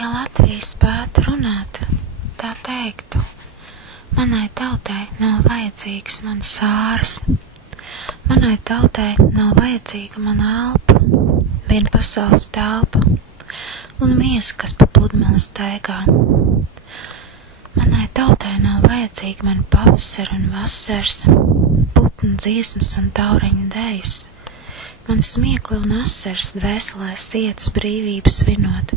Ja Latvija spētu runāt, tā teiktu, manai tautai nav vajadzīgs mans ārs, manai tautai nav vajadzīga mana elpa, vien pasaules telpa un miesa, kas pa pludmali staigā. Manai tautai nav vajadzīga man pavasara un vasaras, putnu dziesmas un taureņu dejas, man smiekli un asaras dvēselē sietas brīvības svinot.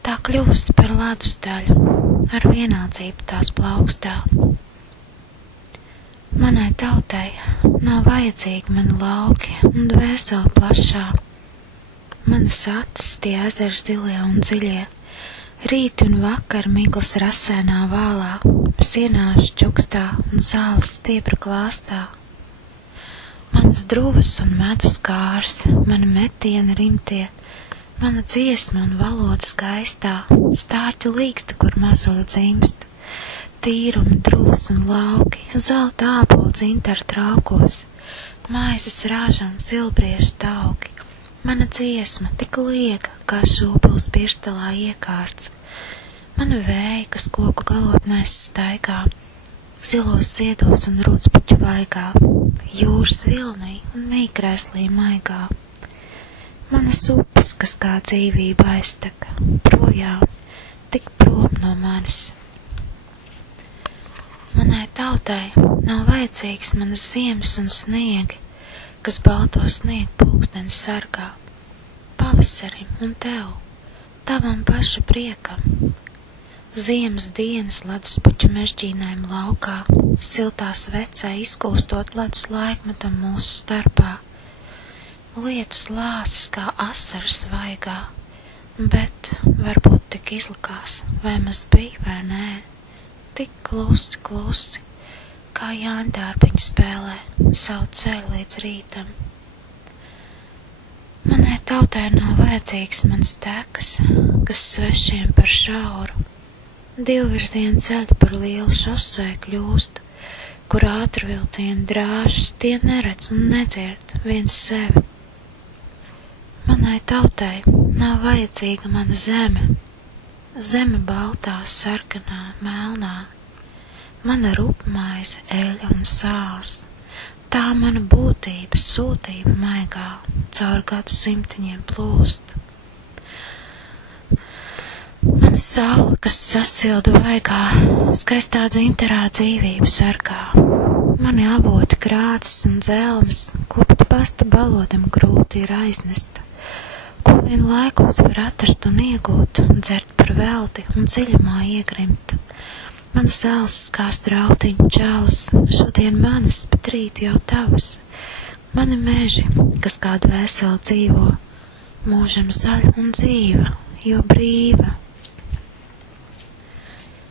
Tā kļūst par ledus daļu, ar vienaldzību tās plaukstā. Manai tautai nav vajadzīgi mani lauki un dvēseli plašā. Manas acis tie ezeri zilie un dziļie, rīti un vakar miglas rasēnā vālā, sienās čukstā un zāles stiepra klāstā. Manas druvas un medus kārs, mani metieni rimtie, mana dziesma un valoda skaistā, stārķi līksta, kur mazuļi dzimst, tīrumi, druvas un lauki, zelta āboli dzintara traukos, maizes rāžam silbriešu tauki. Mana dziesma tik liega, kā šūpuls pirstalā iekārts. Mana vēja, kas koku galotnēs staigā, zilos ziedos un rūtspuķu vaigā, jūras vilnī un mīkrēslī maigā. Manas upes, kas kā dzīvība aizteka, projām, tik prom no manis. Manai tautai nav vajadzīgs manas ziemas un sniegi, kas balto sniegu pulksteni sargā, pavasarim un tev, tavam paša priekam. Ziemas dienas leduspuķu mežģīnēm laukā, siltās vecē izkūstot ledus laikmetam mūsu starpā. Lietus lāsis kā asaras vaigā, bet varbūt tik izlikās, vai maz bija vai nē, tik klusi, klusi, kā jāņdārbiņu spēlē savu ceļu līdz rītam. Manai tautai nav vajadzīgs mans tekas, kas svešiem par šauru, divvirzienu ceļu par lielu šosē kļūst, kur ātrvilcieni drāžas tie neredz un nedzird viens sevi. Manai tautai nav vajadzīga mana zeme, zeme baltā, sarkanā, melnā, mana rupmaize, eļa un sāls, tā mana būtība, sūtība maigā, caur gadu simtiņiem plūst. Mana saule, kas sasilda vaigā, skaistā dzintarā dzīvību sargā, mani avoti krācis un dzelmas, ko pat pasta balodam grūti ir aiznesta, ko vien laikos var atrast un iegūt, dzert par velti un dziļumā iegrimt. Manas elses kā strautiņu čaus, šodien manas, bet rīt jau tavas. Mani meži, kas kā dvēseli dzīvo, mūžam zaļa un dzīva, jo brīva.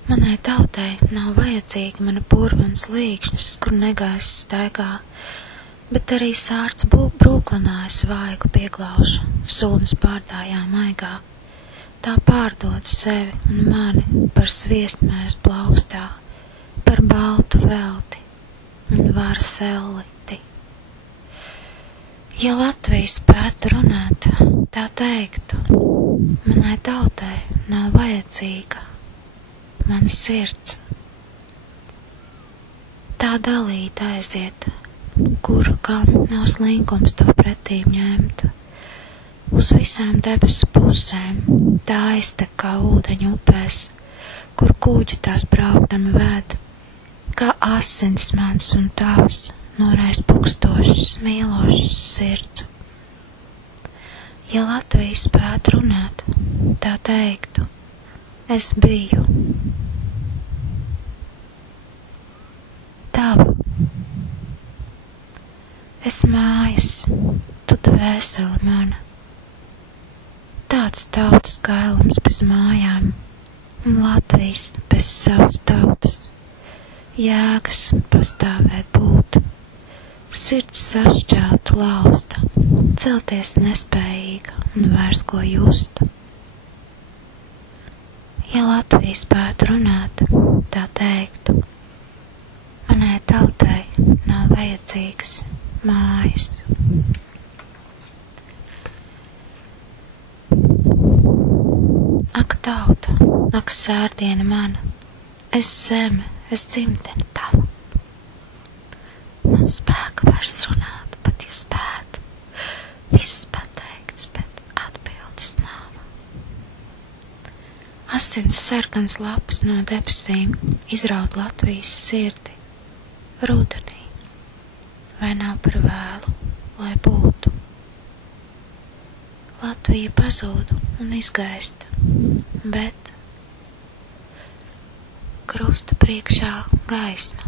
Manai tautai nav vajadzīga mana purva un slīkšņas, kur negaiss staigā, bet arī sārts brūklinājas vaigu pieglaušu, sūnas pārdājā maigā. Tā pārdod sevi un mani par sviestmēs plaukstā, par baltu velti un varas elliti. Ja Latvija spētu runāt, tā teiktu, manai tautai nav vajadzīga mana sirds. Tā dalīt aiziet, kuru kam nav slinkums to pretīm ņemt. Uz visām debesu pusēm tā aiztek kā ūdeņu upēs, kur kūģi tās braukdami ved, kā asins mans un tavs norais pukstošas, mīlošas sirds. Ja Latvija spētu runāt, tā teiktu, es biju tava, es mājas, tu dvēseli mana. Tāds tautas gailums bez mājām, un Latvijas bez savas tautas, jēgas pastāvēt būt, sirds sašķelta lausta, celties nespējīga un vairs ko just. Ja Latvija spētu runāt, tā teiktu, manai tautai nav vajadzīgas mājas. Ak tauta, ak sārdiena mana, es zeme, es dzimtene tava. Nav spēka vairs runāt, pat ja spētu, viss pateikts, bet atbildes nav. Asins sarkans lapas no debesīm izraud Latvijas sirdi rudenī. Vai nav par vēlu, lai būtu? Latvija pazūd un izgaista, bet krusta priekšā gaisma.